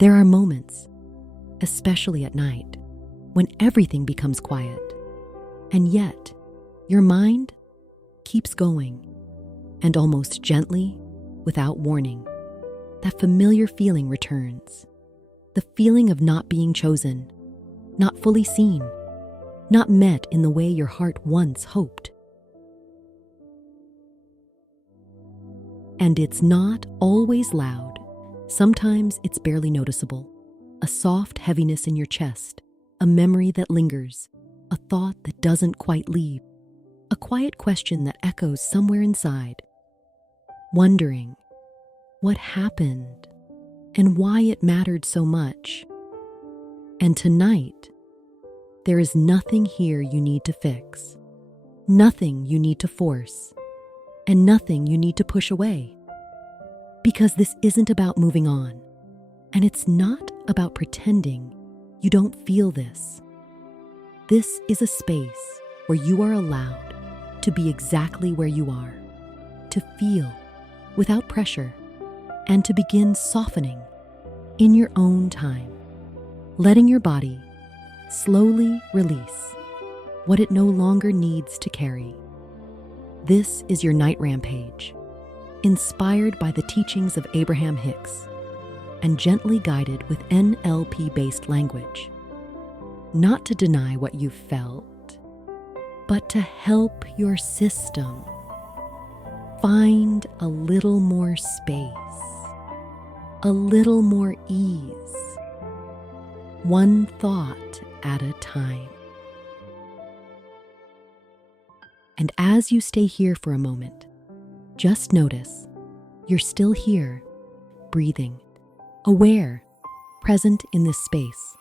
There are moments, especially at night, when everything becomes quiet, and yet your mind keeps going, and almost gently, without warning, that familiar feeling returns. The feeling of not being chosen, not fully seen, not met in the way your heart once hoped. And it's not always loud. Sometimes it's barely noticeable. A soft heaviness in your chest, a memory that lingers, a thought that doesn't quite leave, a quiet question that echoes somewhere inside, wondering what happened and why it mattered so much. And tonight, there is nothing here you need to fix, nothing you need to force, and nothing you need to push away. Because this isn't about moving on, and it's not about pretending you don't feel this. This is a space where you are allowed to be exactly where you are, to feel without pressure, and to begin softening in your own time, letting your body slowly release what it no longer needs to carry. This is your Night Rampage, inspired by the teachings of Abraham Hicks and gently guided with NLP-based language, not to deny what you felt, but to help your system find a little more space, a little more ease, one thought at a time. And as you stay here for a moment, just notice you're still here, breathing, aware, present in this space.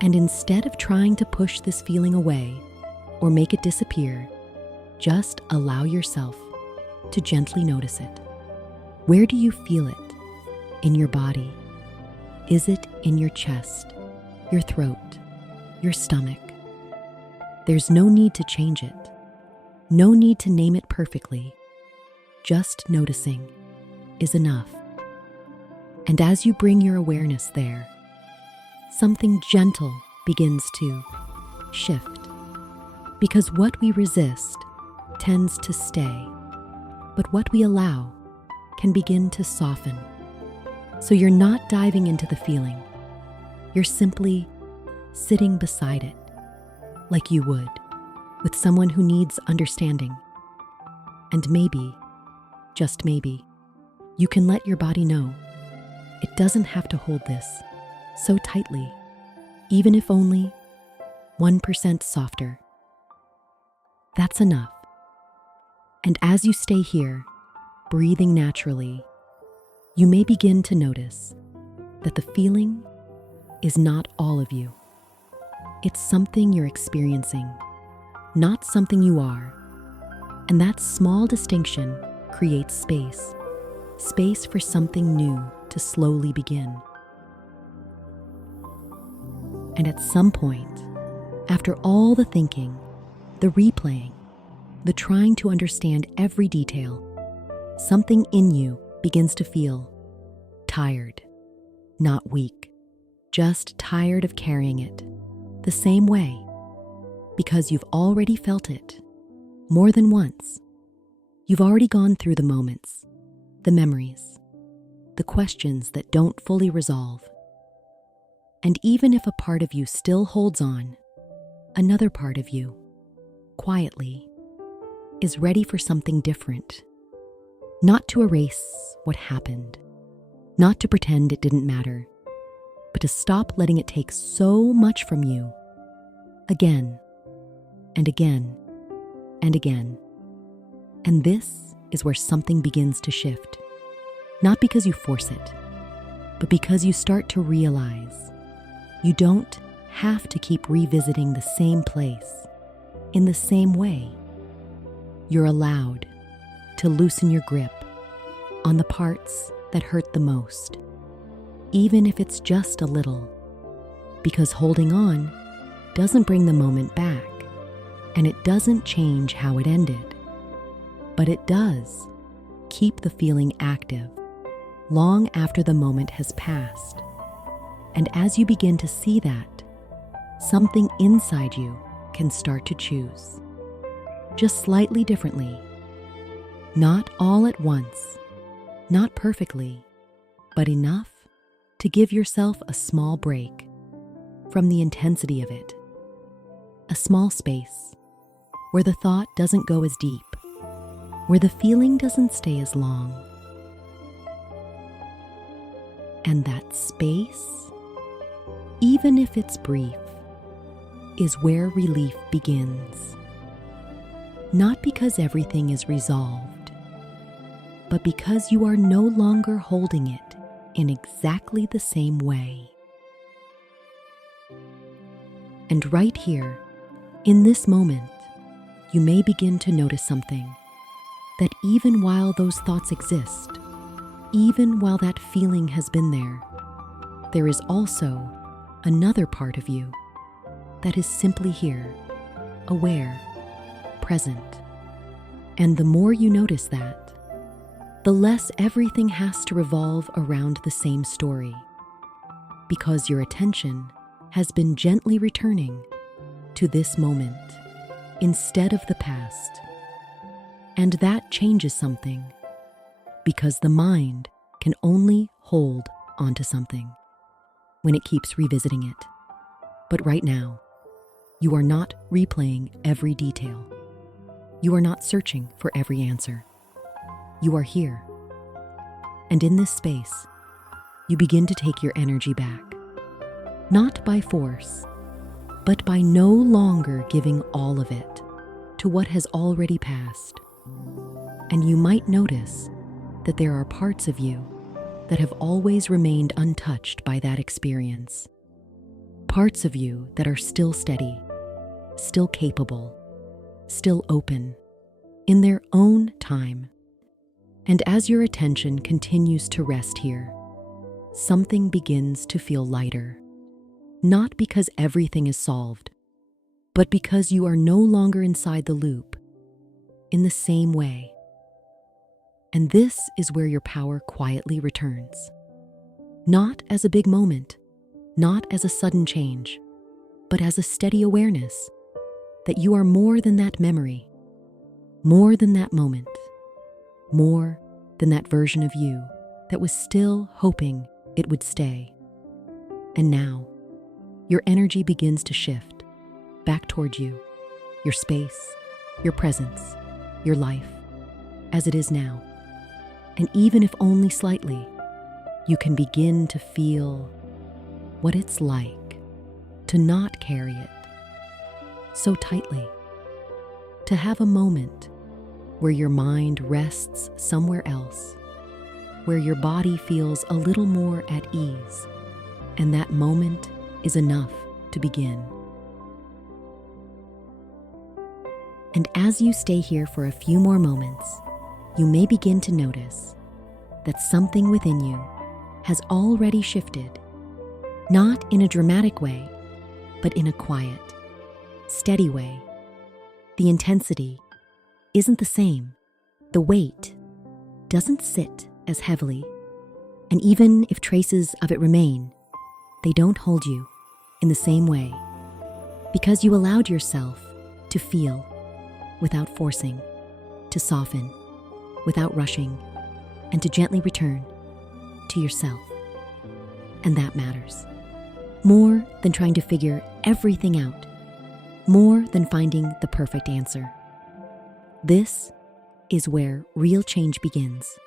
And instead of trying to push this feeling away or make it disappear, just allow yourself to gently notice it. Where do you feel it? In your body? Is it in your chest, your throat, your stomach? There's no need to change it. No need to name it perfectly. Just noticing is enough. And as you bring your awareness there, something gentle begins to shift. Because what we resist tends to stay, but what we allow can begin to soften. So you're not diving into the feeling. You're simply sitting beside it, like you would with someone who needs understanding. And maybe, just maybe, you can let your body know it doesn't have to hold this so tightly, even if only 1% softer. That's enough. And as you stay here, breathing naturally, you may begin to notice that the feeling is not all of you. It's something you're experiencing, not something you are. And that small distinction creates space for something new to slowly begin. And at some point, after all the thinking, the replaying, the trying to understand every detail, something in you begins to feel tired, not weak, just tired of carrying it the same way, because you've already felt it more than once. You've already gone through the moments, the memories, the questions that don't fully resolve. And even if a part of you still holds on, another part of you, quietly, is ready for something different. Not to erase what happened, not to pretend it didn't matter, but to stop letting it take so much from you, again and again and again. And this is where something begins to shift. Not because you force it, but because you start to realize you don't have to keep revisiting the same place in the same way. You're allowed to loosen your grip on the parts that hurt the most, even if it's just a little, because holding on doesn't bring the moment back, and it doesn't change how it ended, but it does keep the feeling active long after the moment has passed. And as you begin to see that, something inside you can start to choose, just slightly differently. Not all at once, not perfectly, but enough to give yourself a small break from the intensity of it. A small space where the thought doesn't go as deep, where the feeling doesn't stay as long. And that space, even if it's brief, is where relief begins. Not because everything is resolved, but because you are no longer holding it in exactly the same way. And right here, in this moment, you may begin to notice something, that even while those thoughts exist, even while that feeling has been there is also another part of you that is simply here, aware, present. And the more you notice that, the less everything has to revolve around the same story, because your attention has been gently returning to this moment instead of the past. And that changes something, because the mind can only hold onto something when it keeps revisiting it. But right now, you are not replaying every detail. You are not searching for every answer. You are here. And in this space, you begin to take your energy back, not by force, but by no longer giving all of it to what has already passed. And you might notice that there are parts of you that have always remained untouched by that experience. Parts of you that are still steady, still capable, still open, in their own time. And as your attention continues to rest here, something begins to feel lighter. Not because everything is solved, but because you are no longer inside the loop in the same way. And this is where your power quietly returns. Not as a big moment, not as a sudden change, but as a steady awareness that you are more than that memory, more than that moment, more than that version of you that was still hoping it would stay. And now, your energy begins to shift back toward you, your space, your presence, your life, as it is now. And even if only slightly, you can begin to feel what it's like to not carry it so tightly, to have a moment where your mind rests somewhere else, where your body feels a little more at ease, and that moment is enough to begin. And as you stay here for a few more moments, you may begin to notice that something within you has already shifted, not in a dramatic way, but in a quiet, steady way. The intensity isn't the same. The weight doesn't sit as heavily, and even if traces of it remain, they don't hold you in the same way, because you allowed yourself to feel without forcing, to soften without rushing, and to gently return to yourself. And that matters. More than trying to figure everything out, more than finding the perfect answer. This is where real change begins.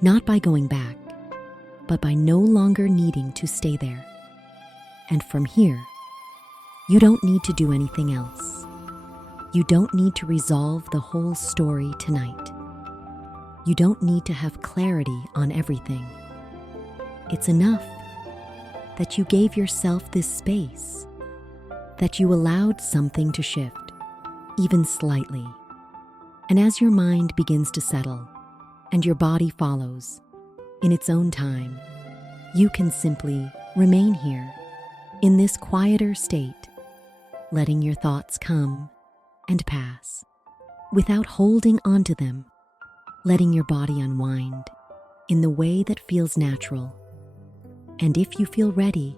Not by going back, but by no longer needing to stay there. And from here, you don't need to do anything else. You don't need to resolve the whole story tonight. You don't need to have clarity on everything. It's enough that you gave yourself this space, that you allowed something to shift, even slightly. And as your mind begins to settle and your body follows in its own time, you can simply remain here in this quieter state, letting your thoughts come and pass without holding onto them, letting your body unwind in the way that feels natural. And if you feel ready,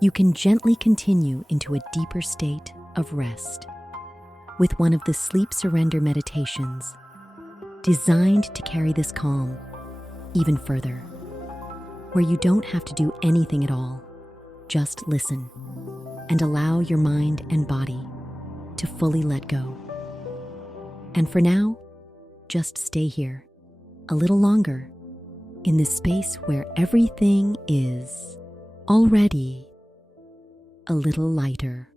you can gently continue into a deeper state of rest with one of the sleep surrender meditations designed to carry this calm even further, where you don't have to do anything at all. Just listen and allow your mind and body to fully let go. And for now, just stay here a little longer in this space where everything is already a little lighter.